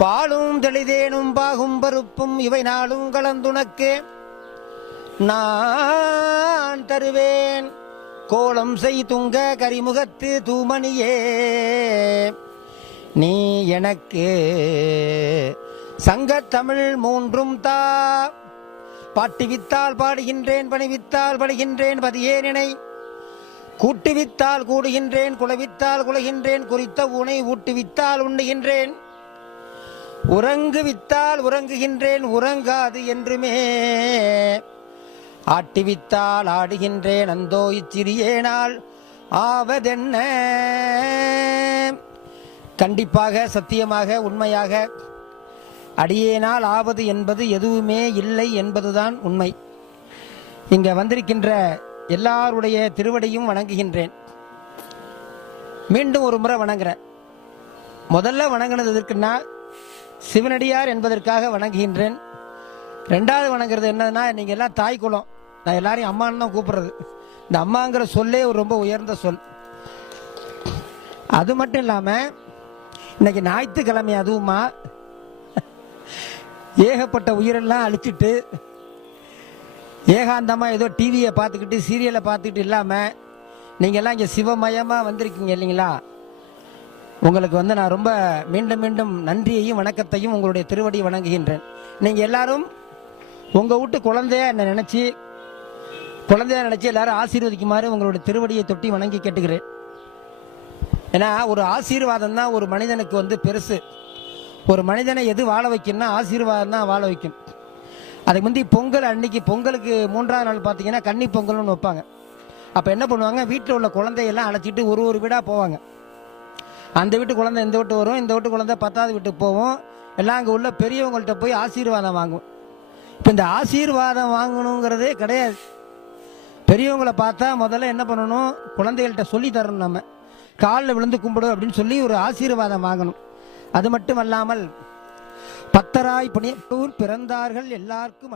பாலும் தெளிதேனும் பாகும் பருப்பும் இவை நாளும் கலந்துனக்கு நான் தருவேன். கோலம் செய் துங்க கரிமுகத்து தூமணியே, நீ எனக்கு சங்கத்தமிழ் மூன்றும் தா. பாட்டுவித்தால் பாடுகின்றேன், பணிவித்தால் படுகின்றேன், பதியே நினை. கூட்டுவித்தால் கூடுகின்றேன், குலவித்தால் குலைகின்றேன், குறித்த ஊனை ஊட்டுவித்தால் உண்ணுகின்றேன், உறங்குவித்தால் உறங்குகின்றேன், உறங்காது என்றுமே. ஆட்டுவித்தால் ஆடுகின்றேன், அந்தோ இச்சிறியேனால் ஆவதென்ன. கண்டிப்பாக, சத்தியமாக, உண்மையாக அடியேனால் ஆவது என்பது எதுவுமே இல்லை என்பதுதான் உண்மை. இங்க வந்திருக்கின்ற எல்லாருடைய திருவடியும் வணங்குகின்றேன். மீண்டும் ஒரு முறை வணங்குறேன். முதல்ல வணங்கினது எதற்குன்னா சிவனடியார் என்பதற்காக வணங்குகின்றேன். ரெண்டாவது வணங்குறது என்னன்னா, நீங்க எல்லாம் தாய் குலம், நான் எல்லாரையும் அம்மான்னு தான் கூப்பிடுறது. இந்த அம்மாங்கிற சொல்லே ஒரு ரொம்ப உயர்ந்த சொல். அது மட்டும் இல்லாம இன்னைக்கு ஞாயிற்றுக்கிழமை, அதுவுமா ஏகப்பட்ட உயிரெல்லாம் அழிச்சிட்டு ஏகாந்தமா ஏதோ டிவியை பார்த்துக்கிட்டு சீரியலை பார்த்துக்கிட்டு இல்லாம நீங்க எல்லாம் இங்க சிவமயமா வந்திருக்கீங்க இல்லைங்களா? உங்களுக்கு நான் ரொம்ப மீண்டும் மீண்டும் நன்றியையும் வணக்கத்தையும் உங்களுடைய திருவடி வணங்குகின்றேன். நீங்க எல்லாரும் உங்க வீட்டு குழந்தையா என்ன நினைச்சு எல்லாரும் ஆசீர்வதிக்குமாறு உங்களுடைய திருவடியை தொட்டி வணங்கி கேட்டுக்கிறேன். ஏன்னா ஒரு ஆசீர்வாதம் தான் ஒரு மனிதனுக்கு பெருசு. ஒரு மனிதனை எது வாழ வைக்கும்னா ஆசீர்வாதம் தான் வாழ வைக்கும். அதுக்கு முந்தி பொங்கல் அன்னைக்கு, பொங்கலுக்கு 3ஆவது நாள் பார்த்தீங்கன்னா கன்னி பொங்கல்னு வைப்பாங்க. அப்போ என்ன பண்ணுவாங்க, வீட்டில் உள்ள குழந்தையெல்லாம் அழைச்சிட்டு ஒரு வீடாக போவாங்க. அந்த வீட்டு குழந்தை இந்த வீட்டு வரும், இந்த வீட்டு குழந்தை 10வது வீட்டுக்கு போவோம். எல்லாம் அங்கே உள்ள பெரியவங்கள்ட்ட போய் ஆசீர்வாதம் வாங்குவோம். இப்போ இந்த ஆசீர்வாதம் வாங்கணுங்கிறதே கிடையாது. பெரியவங்களை பார்த்தா முதல்ல என்ன பண்ணணும், குழந்தைகள்கிட்ட சொல்லி தரணும். நம்ம காலில் விழுந்து கும்பிடும் அப்படின்னு சொல்லி ஒரு ஆசீர்வாதம் வாங்கணும். அது மட்டும் அல்லாமல் பத்தராய் புனியத்தூர் பிறந்தார்கள் எல்லாருக்கும்